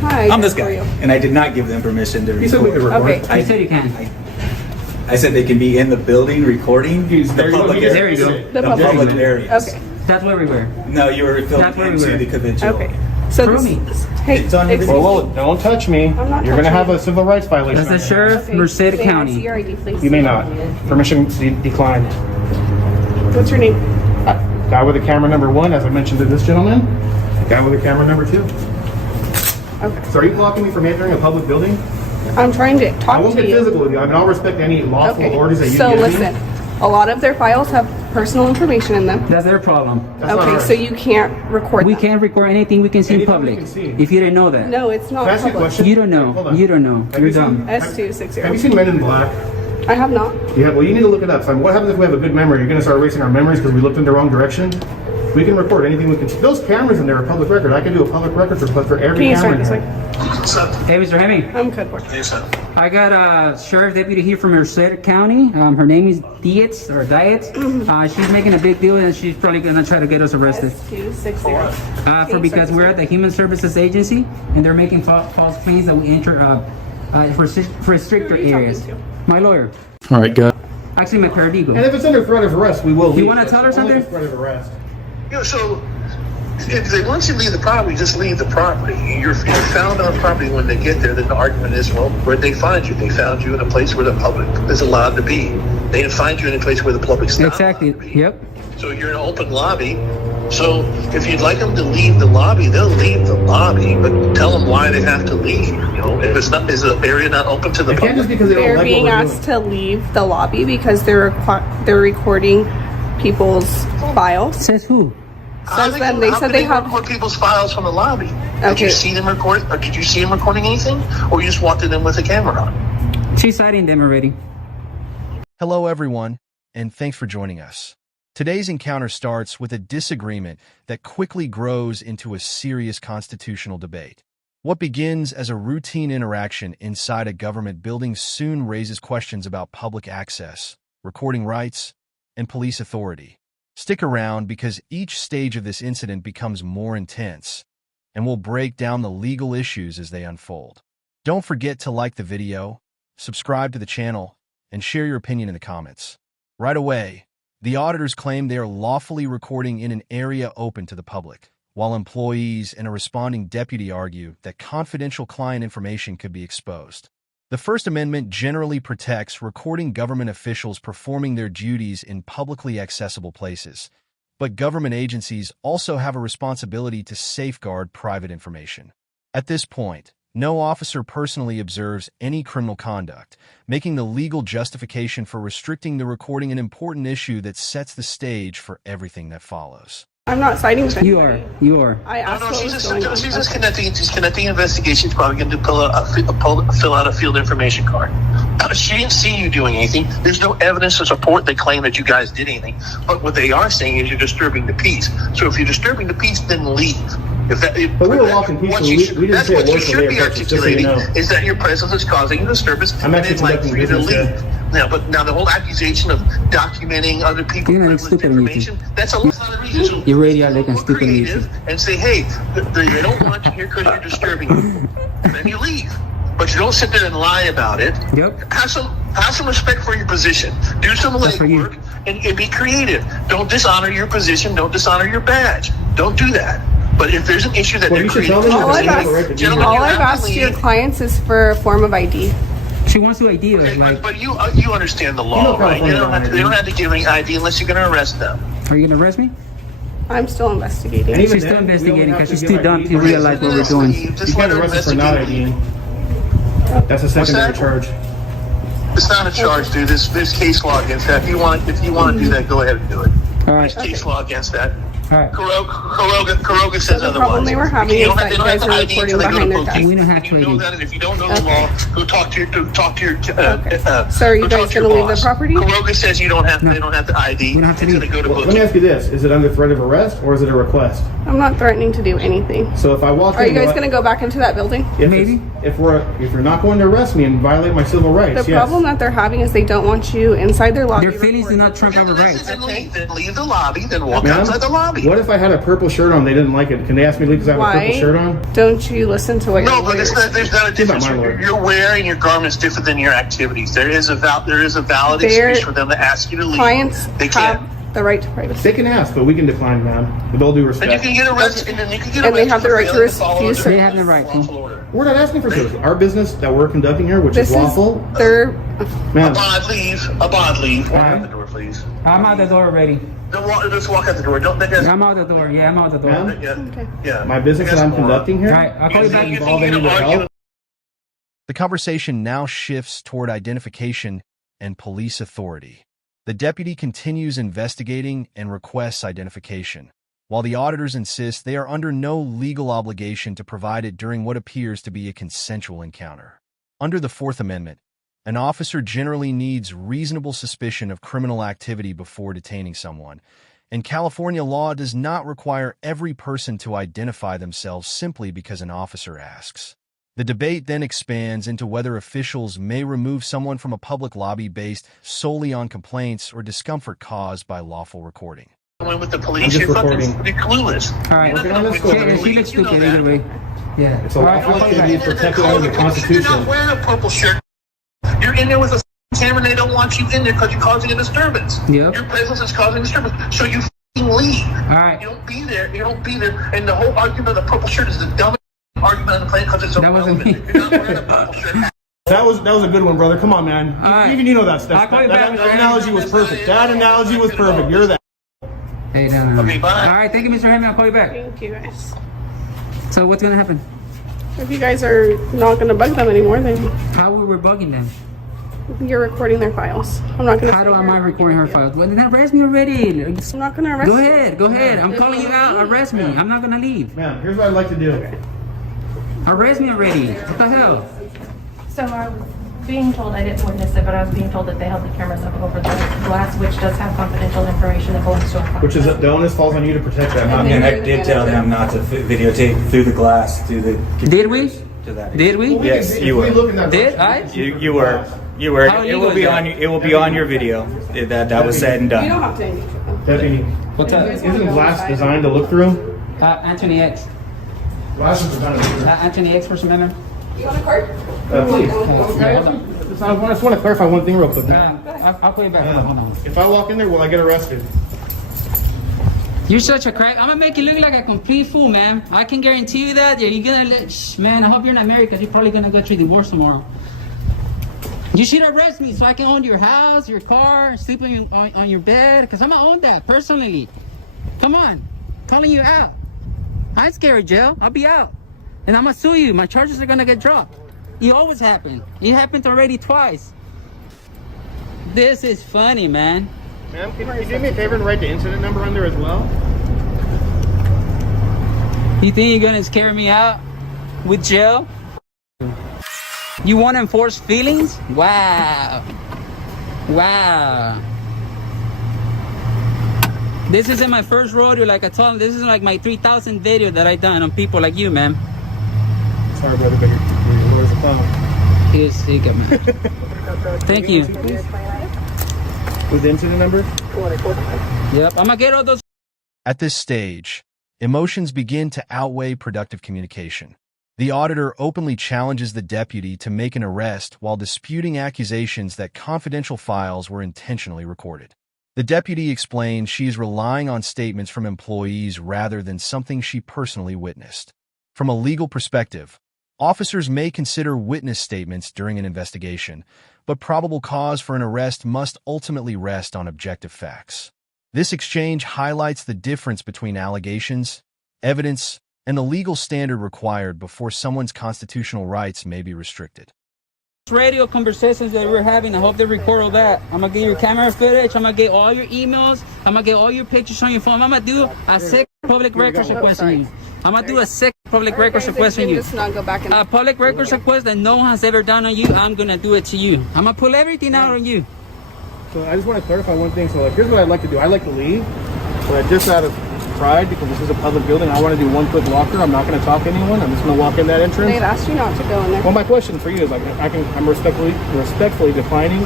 Hi. I'm this how are guy, you? and I did not give them permission to record. You said we could record. Okay. I said you can. I said they can be in the building recording the There you go. public There you areas. go. The The public. public areas. Okay. That's where we were. No, you were That's filmed where we into were. the convention. Okay. So Prove me. Hey, It's on your excuse video. me. Don't touch me. I'm not You're gonna touching have you. a civil rights violation. That's the on your hands. sheriff, Merced May I see County. your ID, please? You may not. Permission declined. What's your name? Guy with the camera number 1, as I mentioned to this gentleman. Guy with the camera number 2. Okay. So are you blocking me from entering a public building? I'm trying to I talk won't to get you. physical with you. I mean, I'll respect any lawful Okay. orders that you So give listen, me. a lot of their files have personal information in them. That's their problem. That's not Okay, ours. so you can't record We them. can't record anything we can see in Anything we public. can see. If you didn't know that. No, it's not Can I ask you a public. question? You don't Hold know. on. You don't know. Have You're you seen- dumb. S260. Have you seen Men in Black? I have not. Yeah, well, you need to look it up. So what happens if we have a good memory? You're going to start erasing our memories because we looked in the wrong direction? We can record anything we can. Those cameras in there are public record. I can do a public records request for every Can you camera start in this there. way? Hey, Mr. Hemming. I'm good. Boy. I got a sheriff deputy here from Merced County. Her name is Dietz or Dietz. She's making a big deal, and she's probably gonna try to get us arrested. S260. For because we're at the Human Services Agency, and they're making false claims that we enter for stricter Who are you talking areas. to? My lawyer. All right, go. Actually, my And paralegal. if it's under threat of arrest, we will leave. wanna tell her Only something? if it's threat of arrest. So if they want you to leave the property, just leave the property. You're found on property when they get there. Then the argument is, well, where'd they find you? They found you in a place where the public is allowed to be. They didn't find you in a place where the public's not Exactly. allowed to be. Yep. So you're in an open lobby. So if you'd like them to leave the lobby, they'll leave the lobby, but tell them why they have to leave. You know, if it's not, is the area not open to the It can't just public? because they don't They're like being what we're asked doing. to leave the lobby because they're recording people's files. Says who? Says them. They said they have. record people's files from the lobby. Did Okay. you see them record, or did you see them recording anything, or you just walked in them with a camera on? She's citing them already. Hello, everyone, and thanks for joining us. Today's encounter starts with a disagreement that quickly grows into a serious constitutional debate. What begins as a routine interaction inside a government building soon raises questions about public access, recording rights, and police authority. Stick around because each stage of this incident becomes more intense, and we'll break down the legal issues as they unfold. Don't forget to like the video, subscribe to the channel, and share your opinion in the comments. Right away, the auditors claim they are lawfully recording in an area open to the public, while employees and a responding deputy argue that confidential client information could be exposed. The First Amendment generally protects recording government officials performing their duties in publicly accessible places, but government agencies also have a responsibility to safeguard private information. At this point, no officer personally observes any criminal conduct, making the legal justification for restricting the recording an important issue that sets the stage for everything that follows. I'm not citing them. You are. You are. I asked No, what she's was just, going on. she's just conducting investigation. She's probably going to fill out a field information card. She didn't see you doing anything. There's no evidence to support they claim that you guys did anything. But what they are saying is you're disturbing the peace. So if you're disturbing the peace, then leave. But we were walking peacefully. We didn't that's say a what you word for should be their purpose, just so you articulating, know. is that your presence is causing a disturbance. I'm actually and they'd like conducting for you to business leave. Now the whole accusation of documenting other people's You're privileged stupid, information, that's a lot of reason. You're radioactive and Be stupid, creative and say, hey, they don't want you here because you're disturbing them. Then you leave. But you don't sit there and lie about it. Yep. Have some respect for your position. Do some That's for you. legwork and be creative. Don't dishonor your position. Don't dishonor your badge. Don't do that. But if there's an issue that Well, they're you should creating, tell them All that I've they have a right to be Gentlemen, here. All you I've have to asked your leave. clients is for a form of ID. She wants to ID us. Okay, Like, but you understand the law, right? They don't have to give any ID unless you're going to arrest them. are you gonna arrest me? I'm still investigating. And even She's still then, we investigating only have because to she's give too dumb ID to for- realize what we're doing. You Just let can't her arrest us for not investigate. IDing. That's a secondary that? charge. It's not a charge, dude. There's case law against that. If you want to do that, go ahead and do it. All right. There's case law against that. All right. Kuroga says the otherwise. problem they were having They is don't that they don't you have guys to are ID recording until they go to behind their Pokey. desk. We don't have If to you know ID. that, and if you don't know the Okay. law, go talk to your Okay. So are you go guys talk to your gonna leave the boss. property? Kuroga says you don't have they don't have to ID. We don't have to until leave. they go to Well, let me Pokey. ask you this. Is it under threat of arrest or is it a request? I'm not threatening to do anything. So if I walk Are in... you guys going to go back into that building? Maybe. If you're not going to arrest me and violate my civil rights, The yes. problem that they're having is they don't want you inside their lobby. Their feelings do recording. not trump our rights. Then leave the lobby. Then walk Ma'am? outside the lobby. lobby. What if I had a purple shirt on? They didn't like it. Can they ask me to leave because I have a Why? purple shirt on? Don't you listen to what No, your but lawyers there's not a difference. my lawyer. You're wearing your garments different than your activities. There is a valid Their excuse for them to ask you to leave. clients They can't. have the right to privacy. They can ask, but we can decline, man. With all due And you respect. can get arrested, and then you can get And they arrested have the for right to failing follow refuse a They have the right to. lawful order. We're not asking for service. Our business that we're conducting here, which This is is lawful, their. A man. bond leave. A bond leave. Walk Why? out the door, please. I'm out the door already. Just walk out the door. Don't. I'm out the door. Yeah, I'm out the door. Ma'am? Yeah. Yeah. My business that I'm conducting here. All right, I'll call you back. You Involve think any you're of gonna help? argue? The conversation now shifts toward identification and police authority. The deputy continues investigating and requests identification, while the auditors insist they are under no legal obligation to provide it during what appears to be a consensual encounter. Under the Fourth Amendment, an officer generally needs reasonable suspicion of criminal activity before detaining someone, and California law does not require every person to identify themselves simply because an officer asks. The debate then expands into whether officials may remove someone from a public lobby based solely on complaints or discomfort caused by lawful recording. Went with the I'm police. just You're fucking recording. you're clueless. All right. You're not Working on gonna this win one. with the She looks police. You know stupid that. either way. Yeah. It's a All right, lawful I'll call you activity back. protected under the You're Constitution. not wearing a purple shirt. You're in there with a camera, and they don't want you in there because you're causing a disturbance. Yep. Your presence is causing a disturbance. So you f***ing leave. All right. You don't be there. You don't be there. And the whole argument of the purple shirt is the dumbest argument on the planet because it's That wasn't irrelevant. me. You're not wearing a purple shirt. That was a good one, brother. Come on, man. All right. Even you know that stuff. I'll call you That back. analogy was perfect. That analogy was perfect. You're that. Hey, no. Okay, bye. All right, thank you, Mr. Hammond. I'll call you back. Thank you guys. So what's gonna happen? If you guys are not going to bug them anymore, then How we were bugging them? you're recording their files. I'm not going to. How do am I recording her files? Well, then arrest me already. I'm not going to arrest Go you. ahead, go ahead. I'm calling you out. Arrest me. I'm not gonna leave. Man, here's what I'd like to do. Arrest me already. What the hell? So I was being told, I didn't witness it, but I was being told that they held the cameras up over the glass, which does have confidential information that belongs to a Which is the onus falls on you to protect that. Not me. And I did tell them not to videotape through the glass, through the. Did we? To that. Did we? Yes, If you we were. look in that Did box- I? You were. You were. How It illegal will is be that? on. It will be on your video. That was said and You don't done. have to engage with them. Deputy, What's up? isn't glass designed to look through? Anthony X. Glass is designed to look through. Anthony X, First Amendment. You want a card? Please. Yeah, hold on. I just want to clarify one thing real quick. I'll call you back. Hold on. If I walk in there, will I get arrested? You're such a crack. I'm gonna make you look like a complete fool, man. I can guarantee you that. You're gonna, man. I hope you're not married because you're probably gonna go through divorce tomorrow. You should arrest me so I can own your house, your car, sleep on your bed. Because I'm gonna own that personally. Come on, calling you out. I ain't scared of jail. I'll be out, and I'm gonna sue you. My charges are gonna get dropped. It always happen. It happened already twice. This is funny, man. Ma'am, can you do me a favor and write the incident number on there as well? You think you're gonna scare me out with jail? You want to enforce feelings? Wow. Wow. This isn't my first rodeo, like I told him. This is like my 3,000 video that I done on people like you, man. Sorry, brother, but your lawyer's a clown. He got me. Thank you. With the incident number? Yep, I'm gonna get all those. At this stage, emotions begin to outweigh productive communication. The auditor openly challenges the deputy to make an arrest while disputing accusations that confidential files were intentionally recorded. The deputy explains she is relying on statements from employees rather than something she personally witnessed. From a legal perspective, officers may consider witness statements during an investigation, but probable cause for an arrest must ultimately rest on objective facts. This exchange highlights the difference between allegations, evidence, and the legal standard required before someone's constitutional rights may be restricted. Radio conversations that we're having, I hope they record all that. I'm gonna get your camera footage, I'm gonna get all your emails, I'm gonna get all your pictures on your phone. I'm gonna do a sick public records request on you. I'm gonna do a sick public records request on you. Just not go back and A public records request that no one has ever done on you, I'm gonna do it to you. I'm gonna pull everything out on you. So I just want to clarify one thing. So here's what I'd like to do. I'd like to leave, but just out of pride, because this is a public building, I want to do one quick walker. I'm not going to talk to anyone. I'm just going to walk in that entrance. they've asked you not to go in there. Well, my question for you is, like, I'm respectfully declining.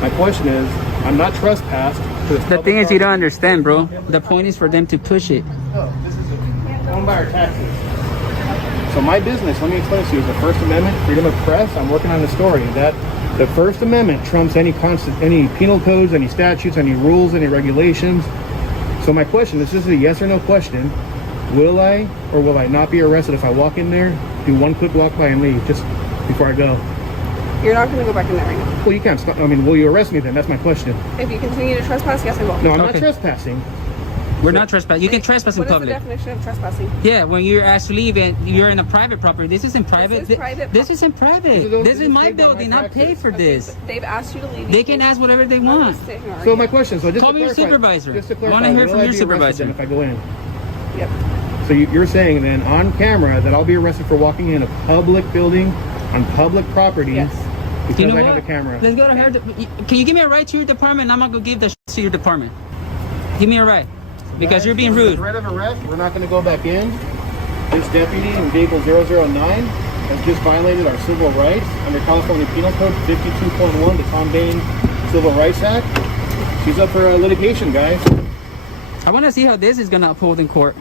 My question is, I'm not trespassed. The thing is, you don't understand, bro. The point is for them to push it. No, this is owned by our taxes. So my business, let me explain to you, is the First Amendment, freedom of press. I'm working on the story that the First Amendment trumps any penal codes, any statutes, any rules, any regulations. So my question, this is a yes or no question. Will I or will I not be arrested if I walk in there, do one quick walk by and leave just before I go? You're not going to go back in there right now. Well, you can't stop. I mean, will you arrest me then? That's my question. If you continue to trespass, yes, I will. No, I'm not Okay. trespassing. We're not trespassing. You can trespass in What is the public. definition of trespassing? Yeah, when you're asked to leave and you're in a private property. This isn't private. is private This isn't private. This is my paid by my building. I taxes. paid for this. They've asked you to leave. They can ask whatever they I'm gonna want. sit here and So argue. my question, so just Call to me your clarify, supervisor. just to I clarify, wanna hear will from I your be supervisor. arrested then if I go in? Yep. So you're saying then on camera that I'll be arrested for walking in a public building on public property Yes. because You know I what? have a camera. Let's go to her. Can you give me a ride to your department? I'm gonna go give the to your department. Give me a ride because you're being Under rude. threat of arrest, we're not going to go back in. This deputy in vehicle 009 has just violated our civil rights under California Penal Code 52.1, the Tom Bain Civil Rights Act. She's up for litigation, guys. I want to see how this is gonna uphold in court.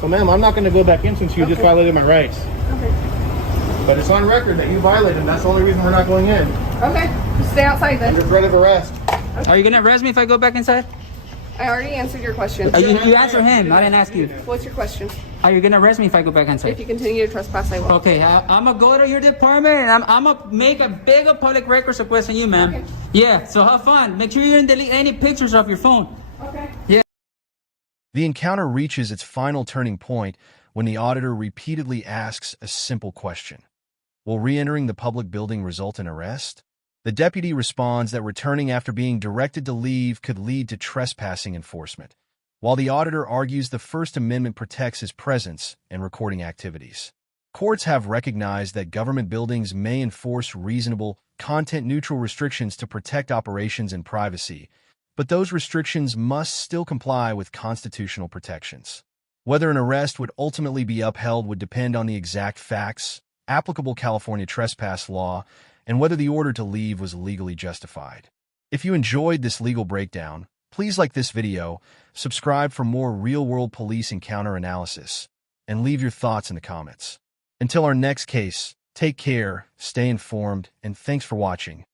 So, ma'am, I'm not going to go back in since you just violated my rights. Okay. But it's on record that you violated, and that's the only reason we're not going in. Okay. Just stay outside then. Under threat of arrest. Are you gonna arrest me if I go back inside? I already answered your question. You answer him. I didn't ask you. What's your question? Are you gonna arrest me if I go back If inside? you continue to trespass, I will. Okay, I'm gonna go to your department and I'm gonna make a big public records request on you, ma'am. Okay. Yeah, so have fun. Make sure you didn't delete any pictures off your phone. Okay. The encounter reaches its final turning point when the auditor repeatedly asks a simple question. Will re-entering the public building result in arrest? The deputy responds that returning after being directed to leave could lead to trespassing enforcement, while the auditor argues the First Amendment protects his presence and recording activities. Courts have recognized that government buildings may enforce reasonable, content-neutral restrictions to protect operations and privacy, but those restrictions must still comply with constitutional protections. Whether an arrest would ultimately be upheld would depend on the exact facts, applicable California trespass law, and whether the order to leave was legally justified. If you enjoyed this legal breakdown, please like this video, subscribe for more real-world police encounter analysis, and leave your thoughts in the comments. Until our next case, take care, stay informed, and thanks for watching.